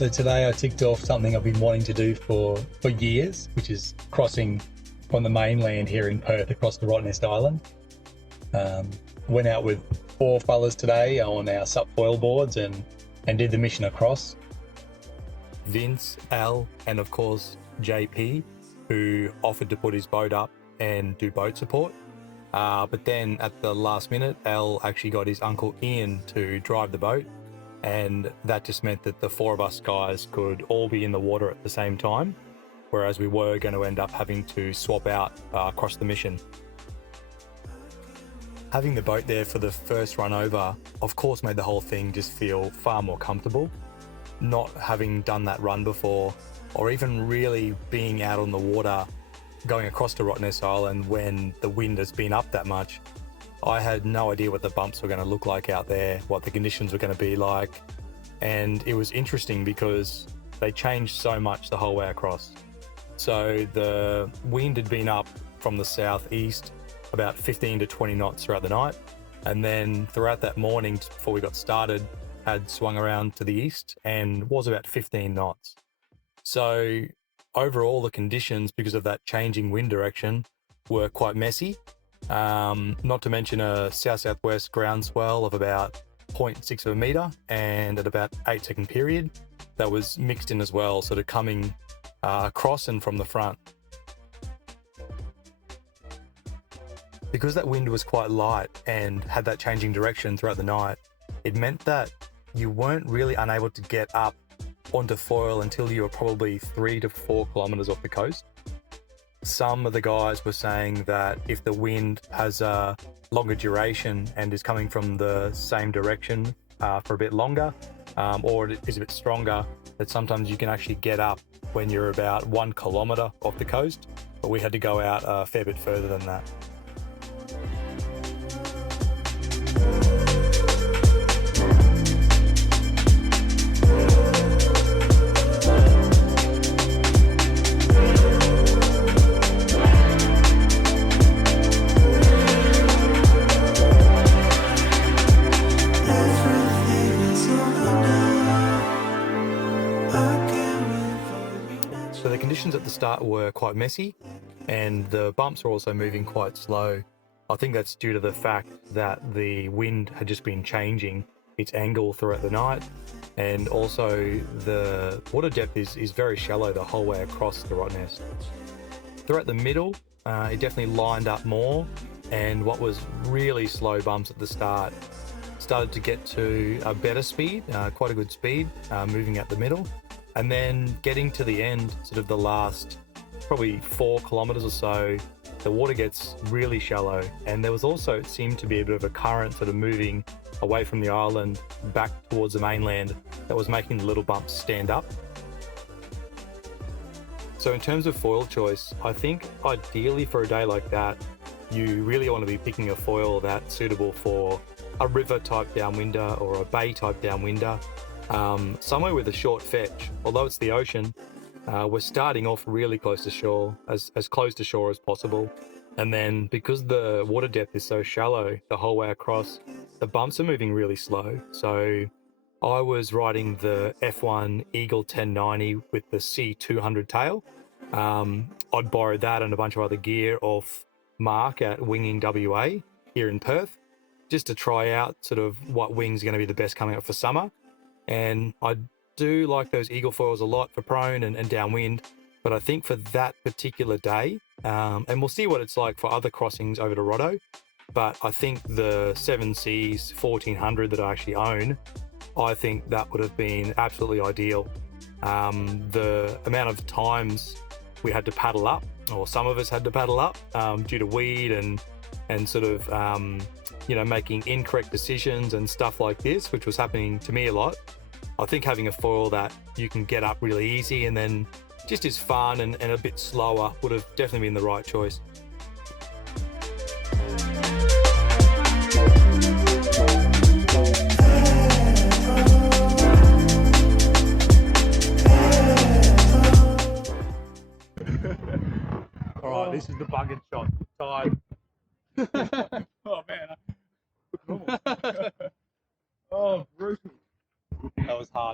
So today I ticked off something I've been wanting to do for years, which is crossing from the mainland here in Perth across the Rottnest Island. Went out with 4 fellas today on our SUP foil boards and did the mission across. Vince, Al, and of course JP, who offered to put his boat up and do boat support. But then at the last minute, Al actually got his uncle Ian to drive the boat, and that just meant that the 4 of us guys could all be in the water at the same time, whereas we were going to end up having to swap out across the mission. Having the boat there for the first run over, of course, made the whole thing just feel far more comfortable. Not having done that run before, or even really being out on the water, going across to Rottnest Island when the wind has been up that much, I had no idea what the bumps were going to look like out there, what the conditions were going to be like. And it was interesting because they changed so much the whole way across. So the wind had been up from the southeast about 15 to 20 knots throughout the night. And then throughout that morning, before we got started, had swung around to the east and was about 15 knots. So overall, the conditions, because of that changing wind direction, were quite messy. Not to mention a south-southwest ground swell of about 0.6 of a metre and at about 8-second period that was mixed in as well, sort of coming across and from the front. Because that wind was quite light and had that changing direction throughout the night, it meant that you weren't really unable to get up onto foil until you were probably 3 to 4 kilometres off the coast. Some of the guys were saying that if the wind has a longer duration and is coming from the same direction for a bit longer, or it is a bit stronger, that sometimes you can actually get up when you're about 1 kilometre off the coast, but we had to go out a fair bit further than that. So the conditions at the start were quite messy and the bumps were also moving quite slow. I think that's due to the fact that the wind had just been changing its angle throughout the night, and also the water depth is very shallow the whole way across the Rottnest. Throughout the middle, it definitely lined up more, and what was really slow bumps at the start started to get to a better speed, quite a good speed, moving out the middle. And then getting to the end, sort of the last probably 4 kilometres or so, the water gets really shallow. And there was also, it seemed to be a bit of a current sort of moving away from the island back towards the mainland that was making the little bumps stand up. So in terms of foil choice, I think ideally for a day like that, you really want to be picking a foil that's suitable for a river type downwinder or a bay type downwinder. Somewhere with a short fetch. Although it's the ocean, we're starting off really close to shore, as close to shore as possible. And then because the water depth is so shallow the whole way across, the bumps are moving really slow. So I was riding the F1 Eagle 1090 with the C200 tail. I'd borrowed that and a bunch of other gear off Mark at Winging WA here in Perth, just to try out sort of what wings are going to be the best coming up for summer. And I do like those Eagle foils a lot for prone and downwind, but I think for that particular day, and we'll see what it's like for other crossings over to Rotto, but I think the 7Cs 1400 that I actually own, I think that would have been absolutely ideal. The amount of times we had to paddle up, or some of us had to paddle up due to weed and sort of, making incorrect decisions and stuff like this, which was happening to me a lot. I think having a foil that you can get up really easy and then just is fun and a bit slower would have definitely been the right choice. All right, this is the bucket shot. Tied. Oh man.